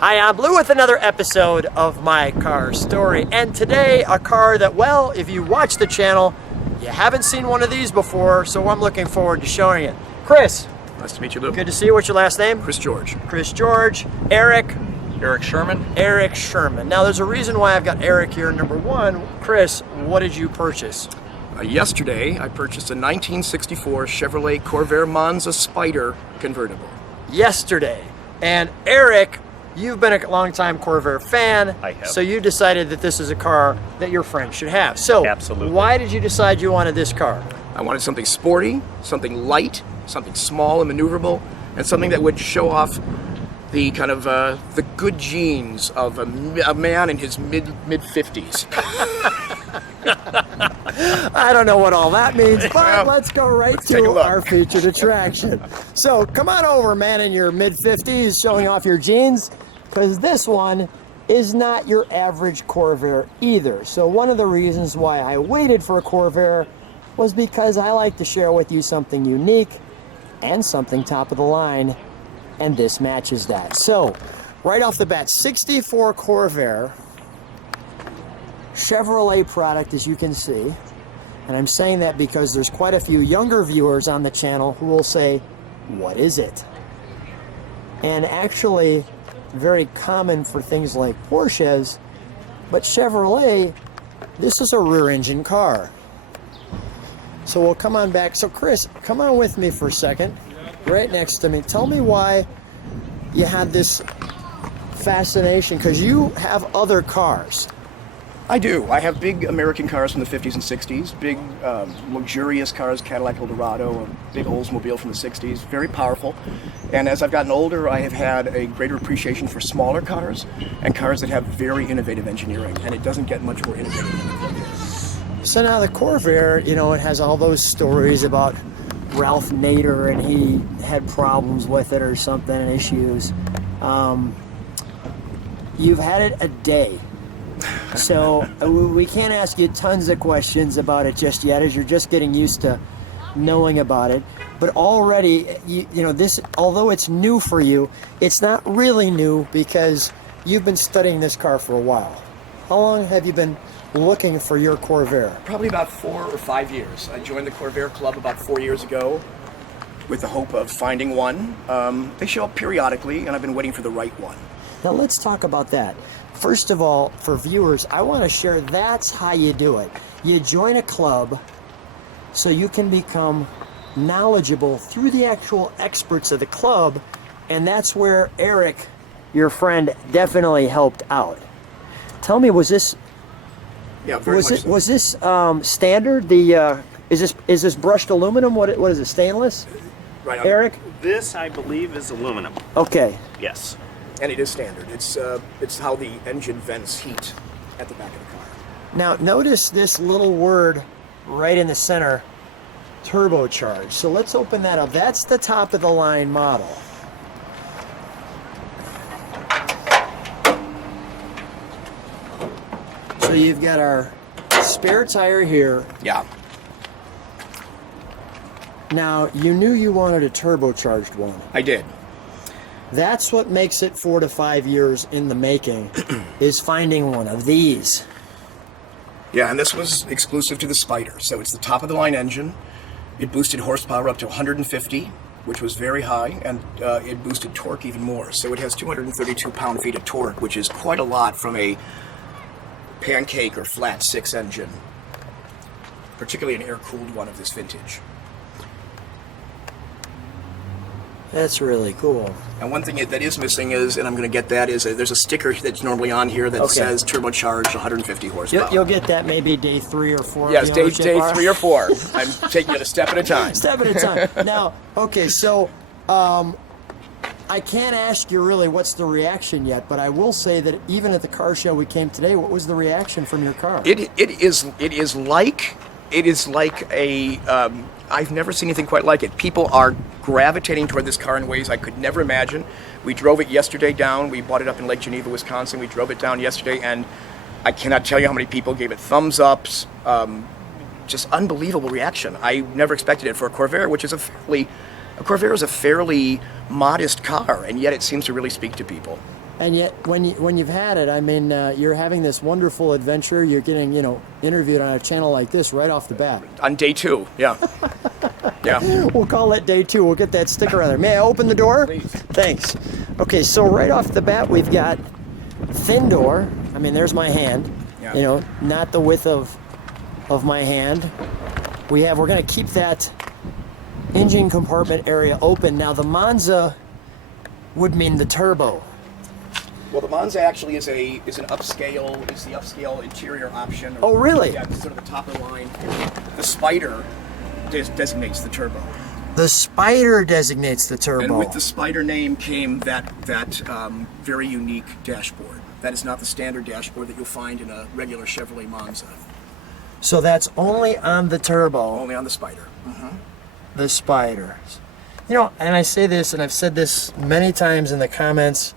Hi, I'm Blue with another episode of My Car Story. And today, a car that, well, if you watch the channel, you haven't seen one of these before, so I'm looking forward to showing it. Chris. Nice to meet you, Lou. Good to see you. What's your last name? Chris George. Chris George. Eric. Eric Sherman. Eric Sherman. Now, there's a reason why I've got Eric here. Number one, Chris, what did you purchase? Yesterday, I purchased a 1964 Chevrolet Corvair Monza Spyder convertible. Yesterday. And Eric, you've been a long-time Corvair fan. I have. So you decided that this is a car that your friend should have. So Absolutely. Why did you decide you wanted this car? I wanted something sporty, something light, something small and maneuverable, and something that would show off the kind of the good genes of a man in his mid-50s. I don't know what all that means, but Well, let's go right let's take a to look. our featured attraction. So come on over, man, in your mid-50s, showing off your jeans, because this one is not your average Corvair either. So one of the reasons why I waited for a Corvair was because I like to share with you something unique and something top of the line, and this matches that. So right off the bat, 64 Corvair Chevrolet product, as you can see. And I'm saying that because there's quite a few younger viewers on the channel who will say, what is it? And actually, very common for things like Porsches, but Chevrolet, this is a rear engine car. So we'll come on back. So Chris, come on with me for a second, right next to me. Tell me why you had this fascination, because you have other cars. I do. I have big American cars from the 50s and 60s, big luxurious cars, Cadillac Eldorado, a big Oldsmobile from the 60s, very powerful. And as I've gotten older, I have had a greater appreciation for smaller cars and cars that have very innovative engineering, and it doesn't get much more innovative than the Corvair. So now the Corvair, you know, it has all those stories about Ralph Nader and he had problems with it or something and issues. You've had it a day. So we can't ask you tons of questions about it just yet, as you're just getting used to knowing about it. But already, you know, this, although it's new for you, it's not really new because you've been studying this car for a while. How long have you been looking for your Corvair? Probably about 4 or 5 years. I joined the Corvair Club about 4 years ago with the hope of finding one. They show up periodically, and I've been waiting for the right one. Now let's talk about that. First of all, for viewers, I want to share that's how you do it. You join a club so you can become knowledgeable through the actual experts of the club, and that's where Eric, your friend, definitely helped out. Tell me, was this was this standard? The is this brushed aluminum? What is it? Stainless? Right on. Eric? This, I believe, is aluminum. Okay. Yes. And it is standard. It's how the engine vents heat at the back of the car. Now notice this little word right in the center, turbocharged. So let's open that up. That's the top of the line model. So you've got our spare tire here. Yeah. Now you knew you wanted a turbocharged one. I did. That's what makes it 4 to 5 years in the making, is finding one of these. Yeah, and this was exclusive to the Spyder. So it's the top of the line engine. It boosted horsepower up to 150, which was very high, and it boosted torque even more. So it has 232 pound-feet of torque, which is quite a lot from a pancake or flat 6 engine, particularly an air-cooled one of this vintage. That's really cool. And one thing that is missing is, and I'm going to get that, is there's a sticker that's normally on here that says turbocharged 150 horsepower. You'll get that maybe day 3 or 4. Yes, day 3 or 4. I'm taking it a step at a time. Step at a time. Now, okay, so I can't ask you really what's the reaction yet, but I will say that even at the car show we came today, what was the reaction from your car? It is like a I've never seen anything quite like it. People are gravitating toward this car in ways I could never imagine. We drove it yesterday down. We bought it up in Lake Geneva, Wisconsin. We drove it down yesterday, and I cannot tell you how many people gave it thumbs ups. Just unbelievable reaction. I never expected it for a Corvair, which is a Corvair is a fairly modest car, and yet it seems to really speak to people. And yet, when you've had it, I mean, you're having this wonderful adventure. You're getting, interviewed on a channel like this right off the bat. On day 2, yeah. Yeah. We'll call it day 2. We'll get that sticker on there. May I open the door? Please. Thanks. Okay, so right off the bat, we've got thin door. I mean, there's my hand. Yeah. Not the width of my hand. We're going to keep that engine compartment area open. Now, the Monza would mean the turbo. Well, the Monza actually is the upscale interior option. Oh, really? Yeah, it's sort of the top of the line. The Spyder designates the turbo. The Spyder designates the turbo. And with the Spyder name came that very unique dashboard. That is not the standard dashboard that you'll find in a regular Chevrolet Monza. So that's only on the turbo. Only on the Spyder. The Spyder. And I say this, and I've said this many times in the comments,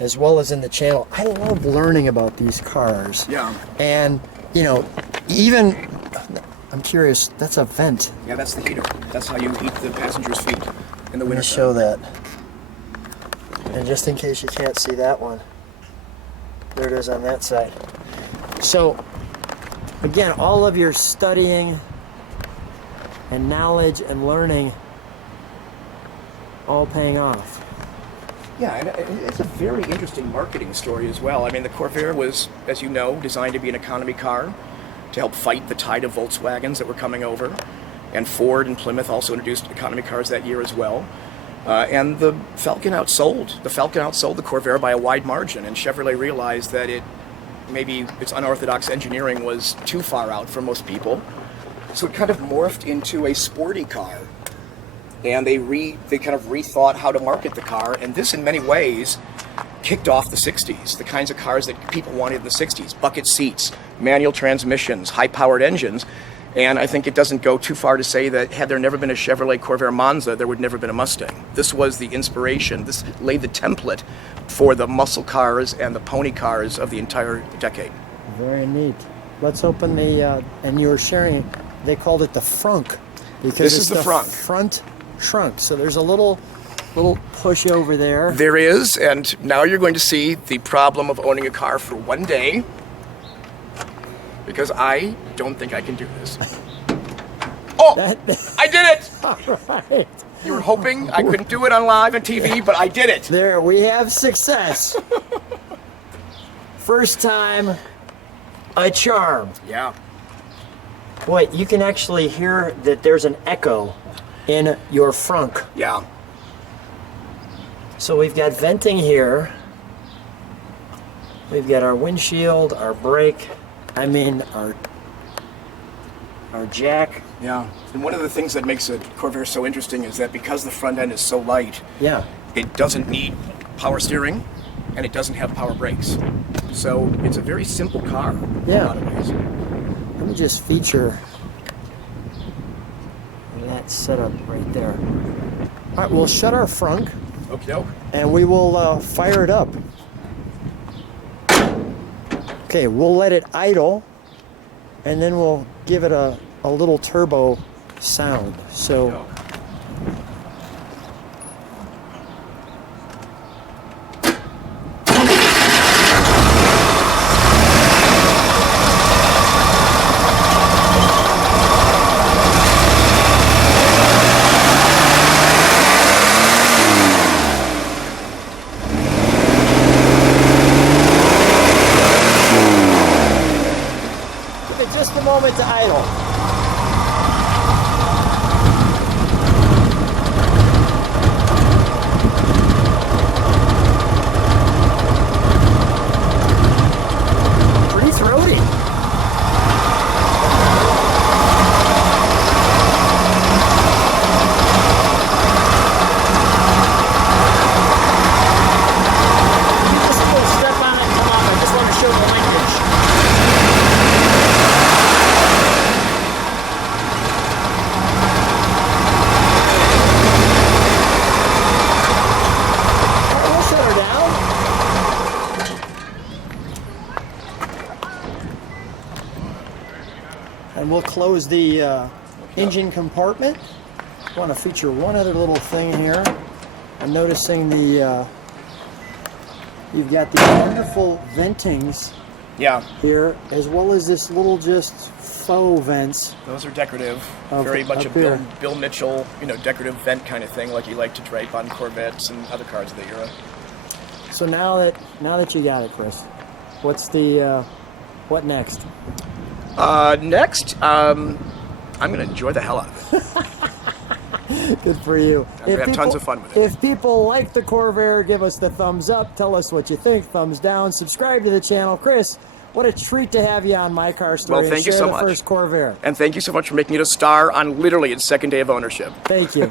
as well as in the channel. I love learning about these cars. Yeah. And, even, I'm curious, that's a vent. Yeah, that's the heater. That's how you heat the passenger's feet in the Let me winter. show that. And just in case you can't see that one, there it is on that side. So, again, all of your studying and knowledge and learning all paying off. Yeah, and it's a very interesting marketing story as well. I mean, the Corvair was, as you know, designed to be an economy car to help fight the tide of Volkswagens that were coming over. And Ford and Plymouth also introduced economy cars that year as well. And the Falcon outsold the Corvair by a wide margin. And Chevrolet realized that maybe its unorthodox engineering was too far out for most people. So it kind of morphed into a sporty car. And they kind of rethought how to market the car, and this in many ways kicked off the 60s, the kinds of cars that people wanted in the 60s, bucket seats, manual transmissions, high-powered engines, and I think it doesn't go too far to say that had there never been a Chevrolet Corvair Monza, there would never have been a Mustang. This was the inspiration, this laid the template for the muscle cars and the pony cars of the entire decade. Very neat. Let's open the, and you were sharing, they called it the frunk. Because This it's is the frunk. Front trunk. So there's a little push over there. There is, and now you're going to see the problem of owning a car for one day, because I don't think I can do this. Oh, I did it! All right. You were hoping I couldn't do it on live and TV, but I did it. There, we have success. First time, a charm. Yeah. Wait, you can actually hear that there's an echo in your frunk. Yeah. So we've got venting here. We've got our windshield, our brake, our jack. Yeah. And one of the things that makes a Corvair so interesting is that because the front end is so light, Yeah. it doesn't need power steering and it doesn't have power brakes. So it's a very simple car in a lot of ways. Let me just feature that setup right there. All right, we'll shut our frunk Okie doke. and we will fire it up. Okay, we'll let it idle and then we'll give it a little turbo sound. So. Just a moment to idle. Pretty throaty. Just a little step on it and come off. I just want to show the linkage. We'll shut her down. And we'll close the engine compartment. I want to feature one other little thing here. I'm noticing the You've got the wonderful ventings Yeah, here, as well as this little just faux vents. those are decorative. Up- Very much a up here. Bill Mitchell, decorative vent kind of thing, like you like to drape on Corvettes and other cars of the era. So now that you got it, Chris, what's the what next? Next, I'm going to enjoy the hell out of it. Good for you. I'm gonna have tons of fun with it. If people like the Corvair, give us the thumbs up. Tell us what you think. Thumbs down. Subscribe to the channel. Chris, what a treat to have you on My Car Story. Well, thank you and so share the much. first Corvair. And thank you so much for making it a star on literally its second day of ownership. Thank you.